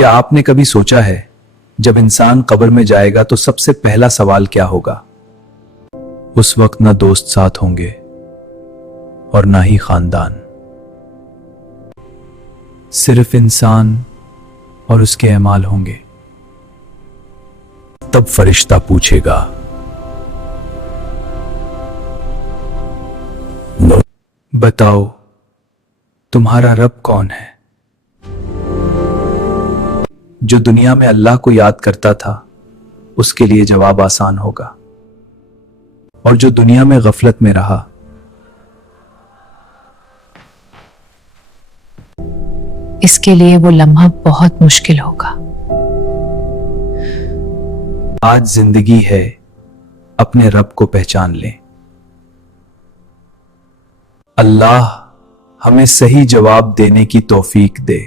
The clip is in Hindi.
क्या आपने कभी सोचा है जब इंसान कब्र में जाएगा तो सबसे पहला सवाल क्या होगा? उस वक्त ना दोस्त साथ होंगे और ना ही खानदान, सिर्फ इंसान और उसके अमाल होंगे। तब फरिश्ता पूछेगा, बताओ तुम्हारा रब कौन है? जो दुनिया में अल्लाह को याद करता था उसके लिए जवाब आसान होगा, और जो दुनिया में गफलत में रहा इसके लिए वो लम्हा बहुत मुश्किल होगा। आज जिंदगी है, अपने रब को पहचान लें। अल्लाह हमें सही जवाब देने की तौफीक दे।